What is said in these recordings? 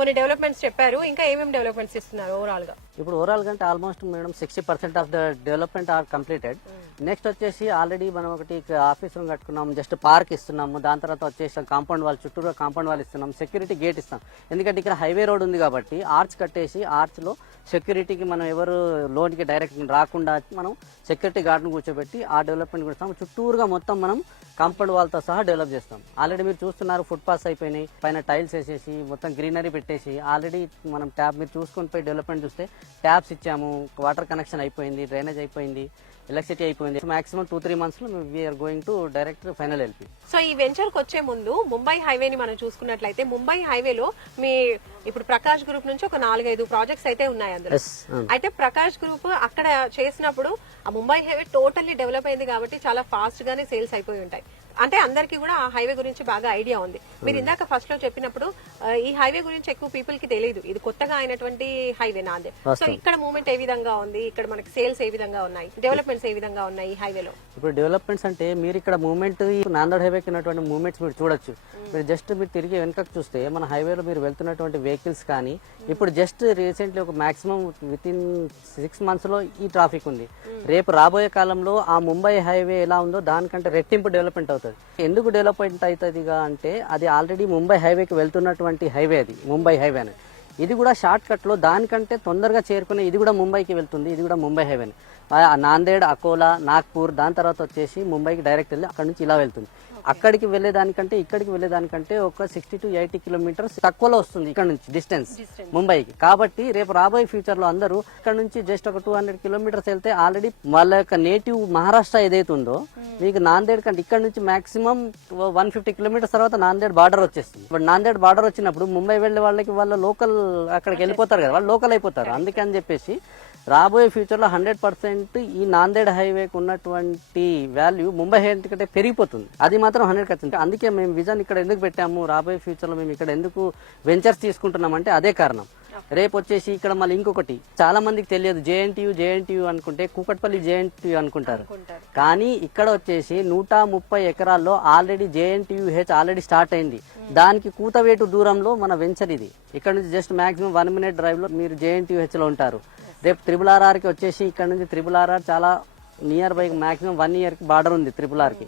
కొన్ని డెవలప్మెంట్స్ చెప్పారు, ఇంకా ఏమేమి డెవలప్మెంట్స్ ఇస్తున్నారు ఓవరాల్ గా? ఇప్పుడు ఓవరాల్ గా అంటే almost madam 60% of the development are completed. Next వచ్చేసి ఆల్రెడీ మనం ఒకటి ఆఫీస్ రూమ్ కట్టుకున్నాం, జస్ట్ పార్క్ ఇస్తున్నాము. దాని తర్వాత వచ్చేసి కాంపౌండ్ వాల్, చుట్టూరా కాంపౌండ్ వాల్ ఇస్తున్నాం, సెక్యూరిటీ గేట్ ఇస్తాం. ఎందుకంటే ఇక్కడ హైవే రోడ్ ఉంది కాబట్టి ఆర్చ్ కట్టేసి ఆర్చ్ లో సెక్యూరిటీకి మనం ఎవరు లోన్కి డైరెక్ట్ రాకుండా మనం సెక్యూరిటీ గార్డ్ను కూర్చోబెట్టి ఆ డెవలప్మెంట్ కూడా ఇస్తాం. చుట్టూరుగా మొత్తం మనం కాంపౌండ్ వాల్తో సహా డెవలప్ చేస్తాం. ఆల్రెడీ మీరు చూస్తున్నారు ఫుట్ పాత్స్ అయిపోయినాయి, పైన టైల్స్ వేసేసి మొత్తం గ్రీనరీ పెట్టేసి ఆల్రెడీ మనం ట్యాప్ మీరు చూసుకొని పోయి డెవలప్మెంట్ చూస్తే ట్యాప్స్ ఇచ్చాము, వాటర్ కనెక్షన్ అయిపోయింది, డ్రైనేజ్ అయిపోయింది, ఎలక్ట్రిసిటీ అయిపోయింది. మాక్సిమం 2-3 months లో we are going to direct final LP. So ఈ వెంచర్ కి వచ్చే ముందు ముంబై హైవేని మనం చూసుకున్నట్లయితే ముంబై హైవేలో మీ ఇప్పుడు ప్రకాష్ గ్రూప్ నుంచి ఒక 4-5 ప్రాజెక్ట్స్ అయితే ఉన్నాయి అందులో. అయితే ప్రకాష్ గ్రూప్ అక్కడ చేసినప్పుడు ఆ ముంబై హైవే టోటల్లీ డెవలప్ అయింది కాబట్టి చాలా ఫాస్ట్ గానే సేల్స్ అయిపోయి ఉంటాయి. అంటే అందరికి కూడా ఆ హైవే గురించి బాగా ఐడియా ఉంది. మీరు ఇందాక ఫస్ట్ లో చెప్పినప్పుడు ఈ హైవే గురించి ఎక్కువ పీపుల్ కి తెలియదు, ఇది కొత్తగా అయినటువంటి హైవే నాందేడ్. సో ఇక్కడ మూవ్మెంట్ ఏ విధంగా ఉంది, ఇక్కడ మనకి సేల్స్ ఏ విధంగా ఉన్నాయి, డెవలప్మెంట్స్ ఏ విధంగా ఉన్నాయి ఈ హైవేలో? ఇప్పుడు డెవలప్మెంట్స్ అంటే మీరు ఇక్కడ మూవ్మెంట్ నాందేడ్ హైవేకి ఉన్నటువంటి మూవ్మెంట్స్ మీరు చూడొచ్చు. మీరు జస్ట్ మీరు తిరిగి వెనకకు చూస్తే మన హైవేలో మీరు వెళ్తున్నటువంటి వెహికల్స్ కానీ ఇప్పుడు జస్ట్ రీసెంట్లీ ఒక మాక్సిమం వితిన్ 6 months లో ఈ ట్రాఫిక్ ఉంది. రేపు రాబోయే కాలంలో ఆ ముంబై హైవే ఎలా ఉందో దానికంటే రెట్టింపు డెవలప్మెంట్ అవుతుంది. ఎందుకు డెవలప్మెంట్ అవుతుందిగా అంటే అది ఆల్రెడీ ముంబై హైవేకి వెళ్తున్నటువంటి హైవే, అది ముంబై హైవే అని. ఇది కూడా షార్ట్ కట్ లో దానికంటే తొందరగా చేరుకునే ఇది కూడా ముంబైకి వెళ్తుంది, ఇది కూడా ముంబై హైవే. నాందేడ్, అకోలా, నాగ్పూర్, దాని తర్వాత వచ్చేసి ముంబైకి డైరెక్ట్ వెళ్ళి అక్కడ నుంచి ఇలా వెళ్తుంది. అక్కడికి వెళ్ళేదానికంటే ఇక్కడికి వెళ్ళేదానికంటే ఒక 60 to 80 kilometers తక్కువలో వస్తుంది ఇక్కడ నుంచి డిస్టెన్స్ ముంబైకి. కాబట్టి రేపు రాబోయే ఫ్యూచర్ లో అందరూ ఇక్కడ నుంచి జస్ట్ ఒక 200 kilometers వెళ్తే ఆల్రెడీ వాళ్ళ యొక్క నేటివ్ మహారాష్ట్ర ఏదైతే ఉందో మీకు నాందేడ్ కంటే ఇక్కడ నుంచి మాక్సిమం 150 kilometers తర్వాత నాందేడ్ బార్డర్ వచ్చేస్తుంది. ఇప్పుడు నాందేడ్ బార్డర్ వచ్చినప్పుడు ముంబై వెళ్లే వాళ్ళకి వాళ్ళ లోకల్ అక్కడికి వెళ్ళిపోతారు కదా, వాళ్ళు లోకల్ అయిపోతారు. అందుకని చెప్పేసి రాబోయే ఫ్యూచర్ లో 100% ఈ నాందేడ్ హైవేకి ఉన్నటువంటి వాల్యూ ముంబై హైవే కంటే పెరిగిపోతుంది. అది మాత్రం 100%. అందుకే మేము విజన్ ఇక్కడ ఎందుకు పెట్టాము, రాబోయే ఫ్యూచర్ లో మేము ఇక్కడ ఎందుకు వెంచర్స్ తీసుకుంటున్నాం అంటే అదే కారణం. రేపు వచ్చేసి ఇక్కడ మళ్ళీ ఇంకొకటి చాలా మందికి తెలియదు, జేఎన్టీయూ అనుకుంటే కూకట్పల్లి జేఎన్టీయూ అనుకుంటారు. కానీ ఇక్కడ వచ్చేసి 130 ఎకరాల్లో ఆల్రెడీ జేఎన్టీయూహెచ్ ఆల్రెడీ స్టార్ట్ అయింది. దానికి కూతవేటు దూరంలో మన వెంచర్ ఇది. ఇక్కడ నుంచి జస్ట్ మాక్సిమం 1 minute డ్రైవ్ లో మీరు జేఎన్టీయూహెచ్ లో ఉంటారు. రేపు RRR కి వచ్చేసి ఇక్కడ నుంచి RRR చాలా నియర్ బై, మాక్సిమం 1 year కి బార్డర్ ఉంది RRR కి.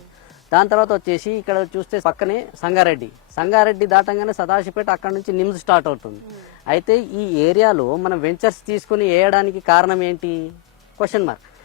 దాని తర్వాత వచ్చేసి ఇక్కడ చూస్తే పక్కనే సంగారెడ్డి దాటంగానే సదాశివపేట, అక్కడ నుంచి నిమ్స్ స్టార్ట్ అవుతుంది. అయితే ఈ ఏరియాలో మనం వెంచర్స్ తీసుకుని వేయడానికి కారణం ఏంటి? Question mark.